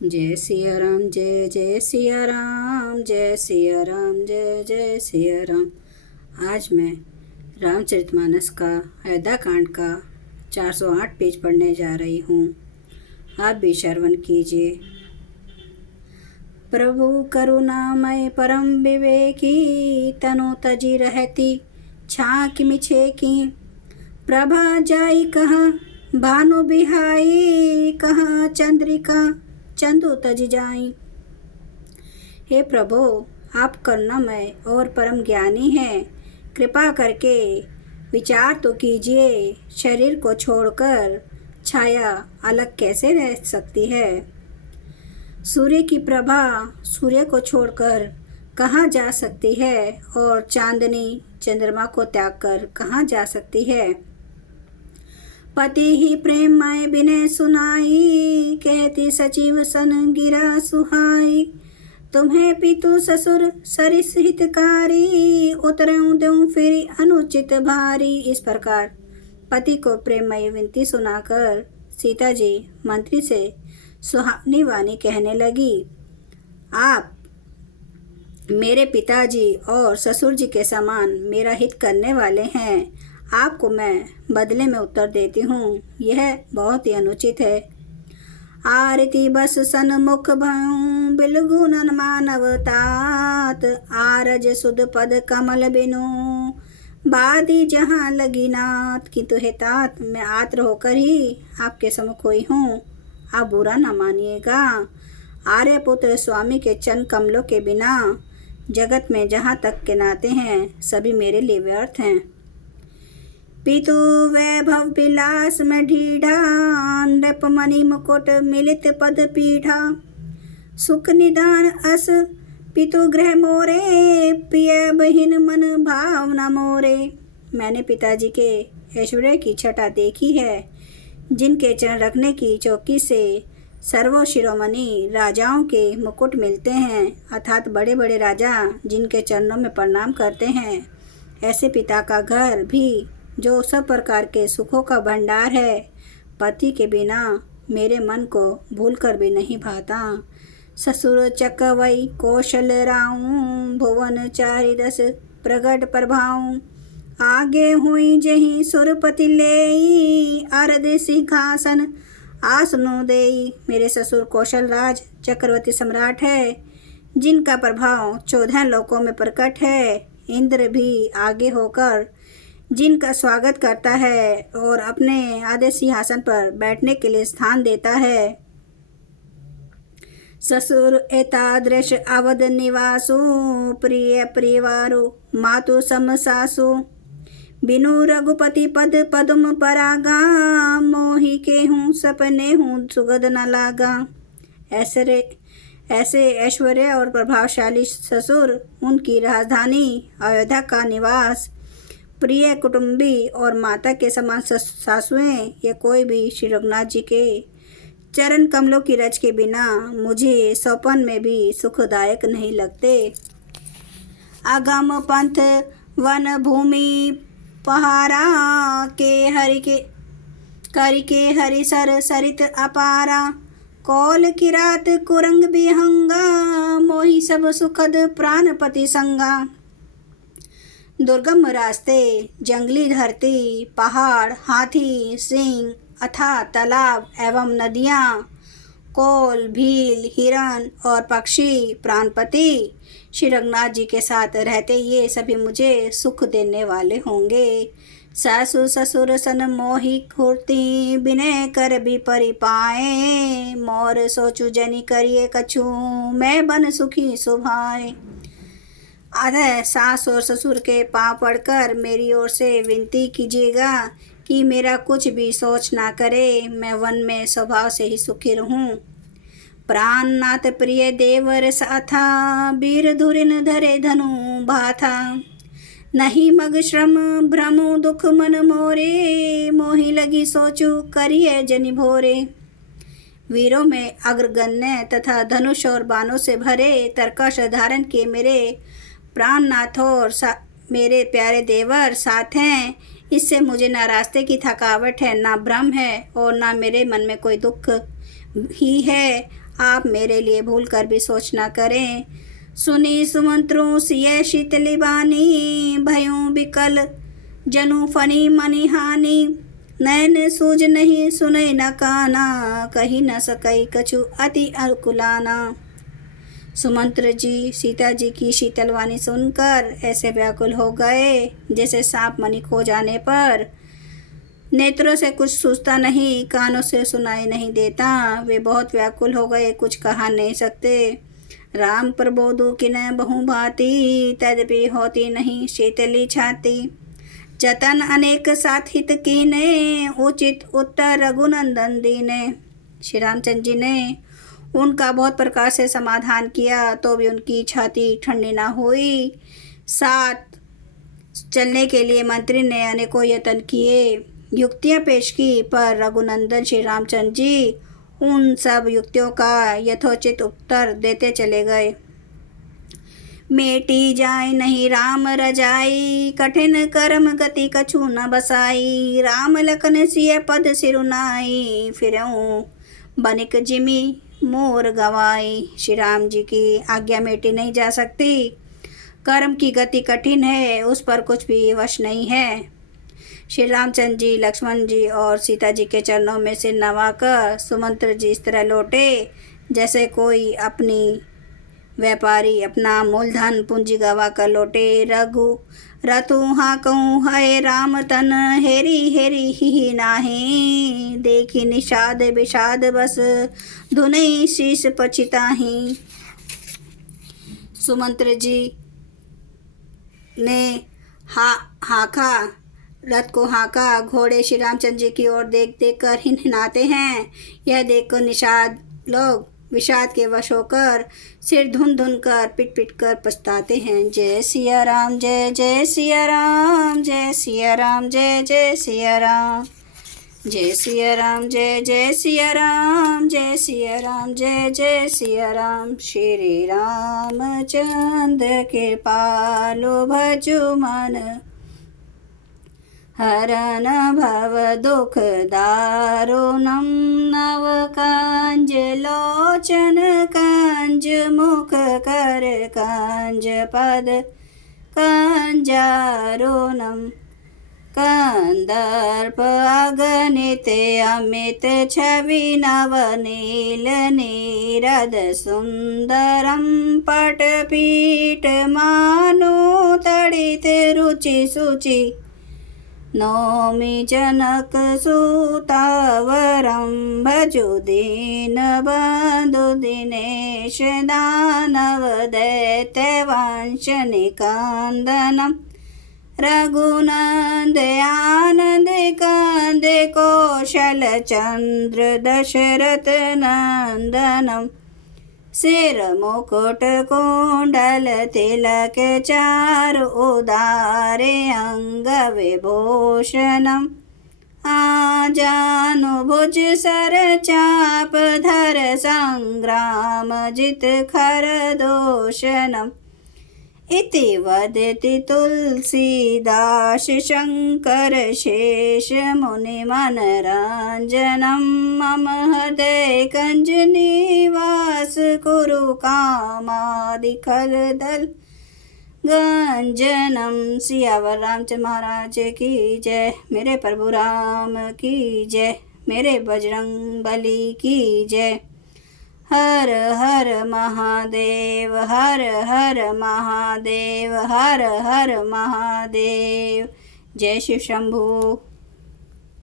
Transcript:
जय सिया राम, जय जय सिया राम, जय सिया राम, जय जय सिया राम। आज मैं रामचरितमानस का अयोध्या कांड का 408 पेज पढ़ने जा रही हूँ। आप भी श्रवण कीजिए। प्रभु करुणामय परम विवेकी, तनु तजी रहती छाक मिछे की। प्रभा जाई कहाँ भानु बिहाई, कहाँ चंद्रिका चंदु तज जाई। हे प्रभु, आप करुणामय और परम ज्ञानी हैं। कृपा करके विचार तो कीजिए, शरीर को छोड़कर छाया अलग कैसे रह सकती है। सूर्य की प्रभा सूर्य को छोड़कर कहाँ जा सकती है, और चांदनी चंद्रमा को त्याग कर कहाँ जा सकती है। पति ही प्रेममय बिने सुनाई, कहती सचिव सन गिरा सुहाई। तुम्हें पितु ससुर सरिस हितकारी, उतरऊं दूं फिर अनुचित भारी। इस प्रकार पति को प्रेममय विनती सुनाकर सीता जी मंत्री से सुहावनी वाणी कहने लगी। आप मेरे पिताजी और ससुर जी के समान मेरा हित करने वाले हैं। आपको मैं बदले में उत्तर देती हूँ, यह बहुत ही अनुचित है। आरती बस सन्मुख भऊं, बिलगुनन मानव तात। आरज सुध पद कमल बिनु, बादी जहाँ लगी नाथ। किंतु हे तात, मैं आत्र होकर ही आपके सम्मुख हुई हूँ, आप बुरा न मानिएगा। आर्यपुत्र स्वामी के चरण कमलों के बिना जगत में जहाँ तक के नाते हैं, सभी मेरे लिए व्यर्थ हैं। पितु वैभव विलास में ढीढ़ा, नृप मणि मुकुट मिलित पद पीढ़ा। सुख निदान अस पितु गृह मोरे, प्रिय बहिन मन भावना मोरे। मैंने पिताजी के ऐश्वर्य की छटा देखी है, जिनके चरण रखने की चौकी से सर्वो शिरोमणि राजाओं के मुकुट मिलते हैं, अर्थात बड़े बड़े राजा जिनके चरणों में प्रणाम करते हैं। ऐसे पिता का घर भी, जो सब प्रकार के सुखों का भंडार है, पति के बिना मेरे मन को भूल कर भी नहीं भाता। ससुर चकवई कौशल राऊं, भुवन चारि दस प्रगट प्रभाऊं। आगे हुई जही सुरपति लेई, अरद सिंहासन आसनो देई। मेरे ससुर कौशल राज चक्रवर्ती सम्राट है, जिनका प्रभाव 14 लोकों में प्रकट है। इंद्र भी आगे होकर जिनका स्वागत करता है और अपने आधे सिंहासन पर बैठने के लिए स्थान देता है। ससुर एतादृश अवध निवासो, प्रिय परिवारो मातु सम सासु। बिनु रघुपति पद पदम परागा, मोहि के हूँ सपने हूँ सुगध न लागा। ऐसे ऐश्वर्य और प्रभावशाली ससुर, उनकी राजधानी अयोध्या का निवास, प्रिय कुटुंबी और माता के समान सासुएं, ये कोई भी श्री रघुनाथ जी के चरण कमलों की रज के बिना मुझे सौपन में भी सुखदायक नहीं लगते। अगम पंथ वन भूमि पहारा, के हरि सर सरित अपारा। कौल किरात कुरंग बिहंगा, मोहि सब सुखद प्राणपति संगा। दुर्गम रास्ते, जंगली धरती, पहाड़, हाथी, सिंह, अथाह तालाब एवं नदियाँ, कोल, भील, हिरण और पक्षी प्राणपति श्री रघुनाथ जी के साथ रहते, ये सभी मुझे सुख देने वाले होंगे। सासु ससुर सन मोहि खुरती, बिने कर भी परिपाए। मोर सोचु जनि करिए कछु, मैं बन सुखी सुभाए। अतः सास और ससुर के पांव पड़कर मेरी ओर से विनती कीजिएगा कि मेरा कुछ भी सोच ना करे, मैं वन में स्वभाव से ही सुखी रहूं। प्राणनाथ प्रिय देवर साथा, वीर धुरिन धरे धनु भाथा। नहीं मग श्रम भ्रमु दुख मन मोरे, मोहि लगी सोचू करिए जनि भोरे। वीरों में अग्रगण्य तथा धनुष और बाणों से भरे तरकश धारण किए मेरे प्राणनाथ और मेरे प्यारे देवर साथ हैं, इससे मुझे ना रास्ते की थकावट है, ना भ्रम है और ना मेरे मन में कोई दुख ही है। आप मेरे लिए भूल कर भी सोच न करें। सुनी सुमंत्रों सिय शीतली बानी, भयों बिकल जनु फनी मनि हानि। नैन सूझ नहीं सुनई न काना, कही न सकई कछु अति अकुलाना। सुमंत्र जी सीता जी की शीतल वाणी सुनकर ऐसे व्याकुल हो गए जैसे सांप मणि खो जाने पर। नेत्रों से कुछ सूझता नहीं, कानों से सुनाई नहीं देता। वे बहुत व्याकुल हो गए, कुछ कहा नहीं सकते। राम प्रबोधु किन्ह बहु भांति, तदपि होती नहीं शीतली छाती। जतन अनेक साथ हित कीने, उचित उत्तर रघुनंदन दीने। श्री रामचंद्र जी ने उनका बहुत प्रकार से समाधान किया तो भी उनकी छाती ठंडी ना हुई। साथ चलने के लिए मंत्री ने अनेकों यत्न किए, युक्तियां पेश की, पर रघुनंदन श्री रामचंद्र जी उन सब युक्तियों का यथोचित उत्तर देते चले गए। मेटी जाय नहीं राम रजाई, कठिन कर्म गति कछु न बसाई। राम लखन सिय पद सिरुनाई, फिरऊं बनिक जिमि मोर गवाई। श्री राम जी की आज्ञा मेटी नहीं जा सकती, कर्म की गति कठिन है, उस पर कुछ भी वश नहीं है। श्री रामचंद्र जी, लक्ष्मण जी और सीता जी के चरणों में सिर नवाकर सुमंत्र जी इस तरह लौटे जैसे कोई अपनी व्यापारी अपना मूलधन पूंजी गवा कर लौटे। रघु रतु हाकऊं है राम तन, हेरी हेरी ही नाहि। देखी निषाद विषाद बस, धुनई शीश पछिताहि। सुमंत्र जी ने हाका, रथ को हाका। घोड़े श्री रामचंद्र जी की ओर देख देख कर हिनहिनाते हैं। यह देखकर निषाद लोग विषाद के वश होकर सिर धुन धुन कर पिट पिट कर पछताते हैं। जय सिया राम, जय जय सिया राम, जय सिया राम, जय जय सिया राम, जय सिया राम, जय जय सिया राम, जय सिया राम, जय जय सिया राम। श्री रामचंद्र कृपालु भजु मन, हरन भव दुख दारुणम। नव कांज लोचन कांज मुख कर कांज पद कांजारुणम। कंदर्प अगणित अमित छवि नवनील नीरद सुंदरम। पटपीठ मानो तड़ित रुचि सुचि, नौमि जनक सुतावरम। भजु दीन बंधु दिनेश, दानव दैत्य वंश निकंदनम। रघुनंद आनंद कंद कौशल चंद्र दशरथ नंदनम। सिर मुकुट कुंडल तिलक चार उदारे अंग विभूषणम। आजानुभुज सर चाप धर संग्राम जित खर दोषणम। इति वदति तुलसीदास शंकर शेष मुनि मनरंजनम। मम हृदय कंज निवास कुरु कामादि खलदल गंजनम। सियावर रामचंद्र महाराज की जय, मेरे प्रभु राम की जय, मेरे बजरंग बली की जय। हर हर महादेव, हर हर महादेव, हर हर महादेव। जय शिव शंभू।